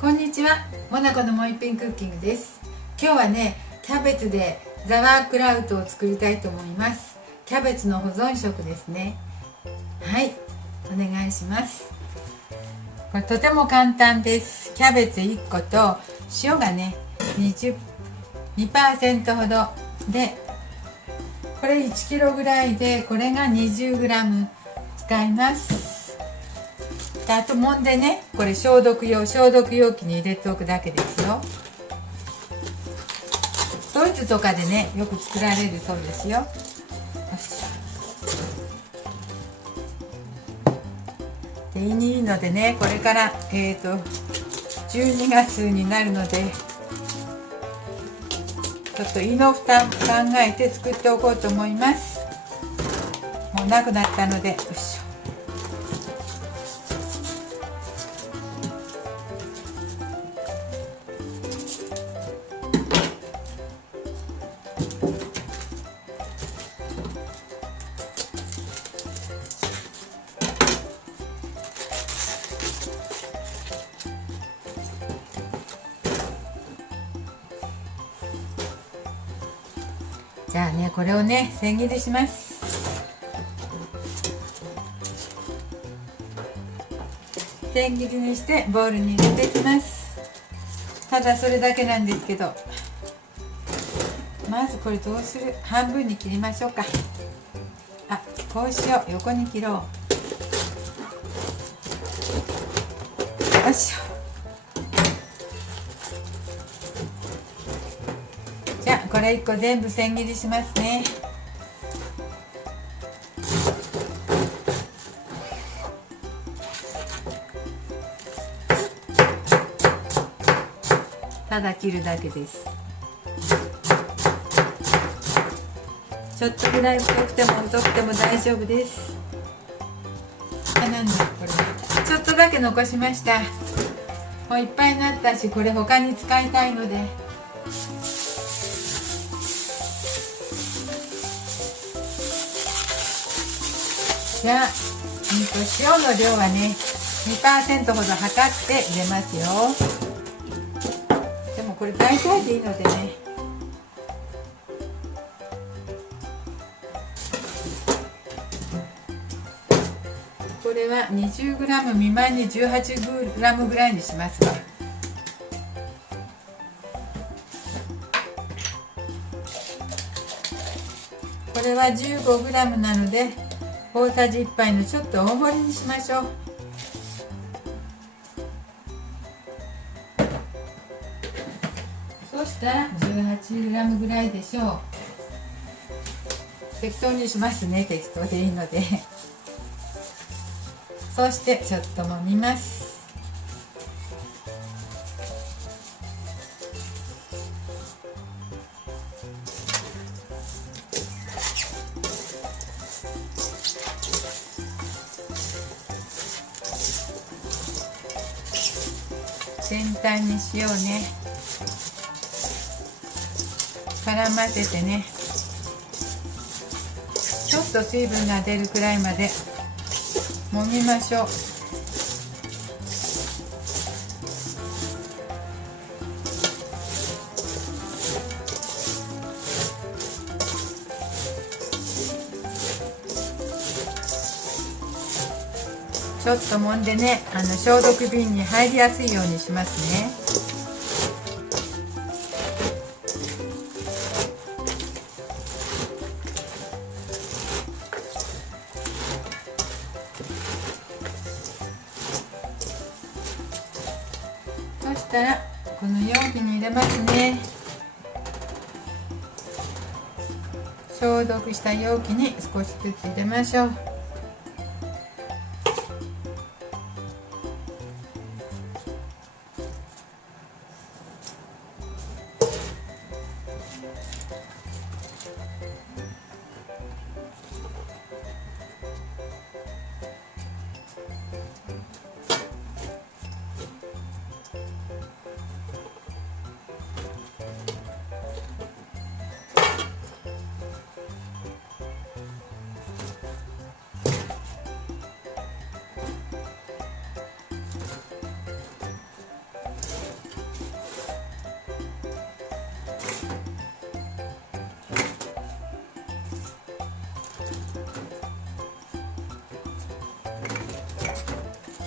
こんにちは、モナコのもう一品クッキングです。今日はね、キャベツでザワークラウトを作りたいと思います。キャベツの保存食ですね。はい、お願いします。これとても簡単です。キャベツ1個と塩がね 2% ほどで、これ1キロぐらいで、これが 20g 使います。あともんでね、これ消毒容器に入れておくだけですよ。ドイツとかでね、よく作られるそうですよ。で、胃にいいのでね、これから12月になるので、ちょっと胃の負担考えて作っておこうと思います。もうなくなったので、よいしょ。じゃあね、これをね、千切りします。千切りにしてボウルに入れていきます。ただそれだけなんですけど、まずこれどうする？半分に切りましょうか。あ、こうしよう。横に切ろう。よいしょ。じゃあこれ1個全部千切りしますね。ただ切るだけです。ちょっとぐらい太くても太くても大丈夫です。なんだこれ、ちょっとだけ残しました。もういっぱいになったし、これ他に使いたいので。じゃあ、塩の量はね 2% ほど測って入れますよ。でもこれ大体でいいのでね。これは 20g 未満に 18g ぐらいにしますわ。これは 15g なので大さじ1杯のちょっと大盛りにしましょう。そしたら 18g ぐらいでしょう。適当にしますね。適当でいいのでそしてちょっと揉みます。全体に塩をね絡ませてね、ちょっと水分が出るくらいまで揉みましょう。ちょっと揉んでね、消毒瓶に入りやすいようにしますね。そしたらこの容器に入れますね。消毒した容器に少しずつ入れましょう。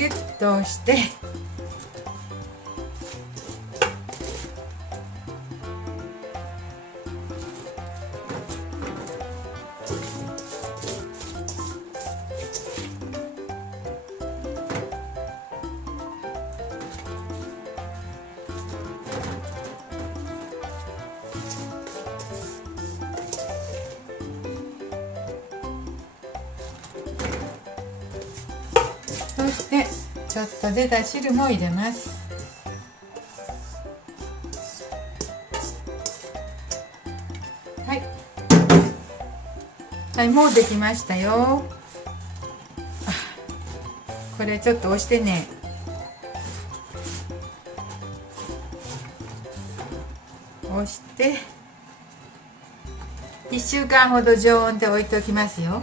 ギュッと押して、そしてちょっと出た汁も入れます。はい、はい、もうできましたよ。これちょっと押してね。押して1週間ほど常温で置いておきますよ。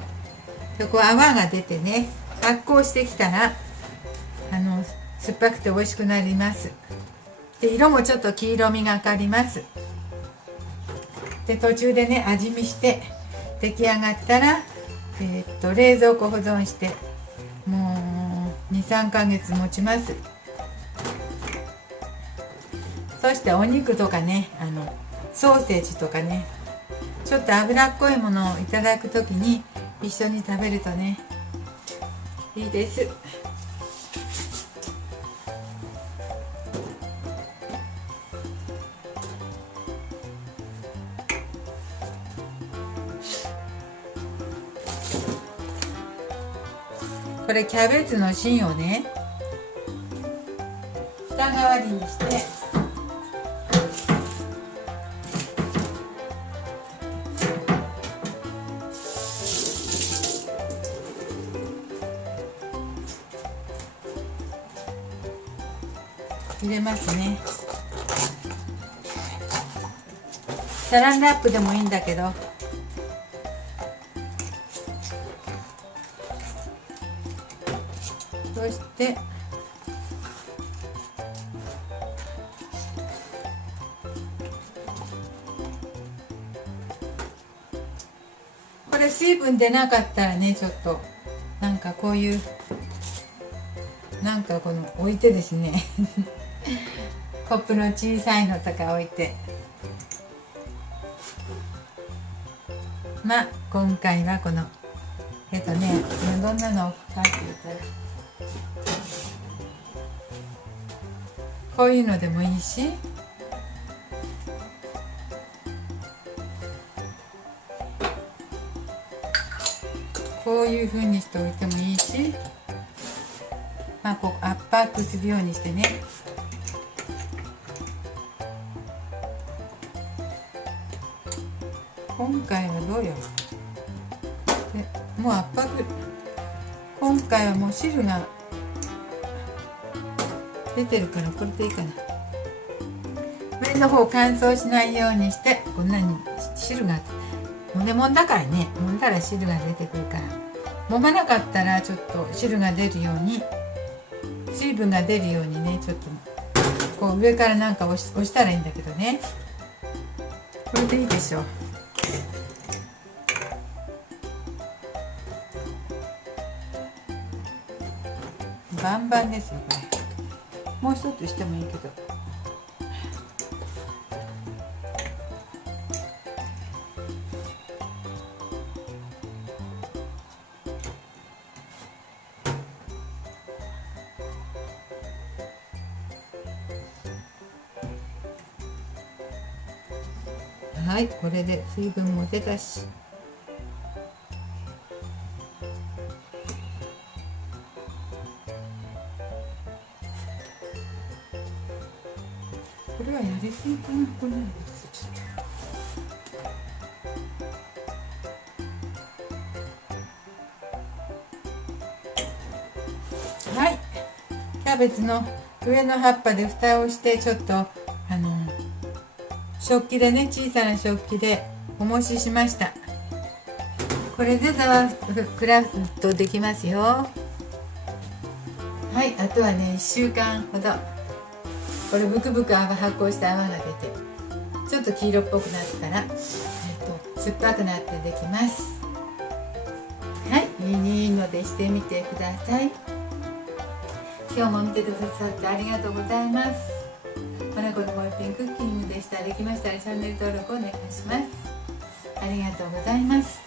でこう泡が出てね、発酵してきたら酸っぱくて美味しくなります。で色もちょっと黄色みがかります。で途中でね味見して出来上がったら、冷蔵庫保存してもう 2,3 ヶ月持ちます。そしてお肉とかね、ソーセージとかね、ちょっと脂っこいものをいただくときに一緒に食べるとねいいです。これキャベツの芯をね下代わりにして入れますね。サランラップでもいいんだけど、そしてこれ水分出なかったらね、ちょっとなんかこういうなんかこの置いてですねコップの小さいのとか置いて、まあ今回はこのどんなの置くかっていうと、こういうのでもいいし、こういう風にしておいてもいいし、まあこう圧迫するようにしてね、今回はどうよ。でもう圧迫、今回はもう汁が出てるからこれでいいかな。上の方乾燥しないようにして、こんなに汁がもんだからね、もんだら汁が出てくるから、揉まなかったらちょっと汁が出るように、水分が出るようにね、ちょっとこう上からなんか押したらいいんだけどね、これでいいでしょう。バンバンですよこれ。もう一つしてもいいけど、はい、これで水分も出たし、これはやりすぎかな、これちょっと。はい、キャベツの上の葉っぱで蓋をして、ちょっと食器でね、小さな食器でおもししました。これでザワクラフトできますよ。はい、あとはね1週間ほど、これブクブク発酵した泡が出てちょっと黄色っぽくなったら、酸っぱくなってできます。はい、いいのでしてみてください。今日も見てくださってありがとうございます。まなこのもう一品クッキングでした。できましたらチャンネル登録お願いします。ありがとうございます。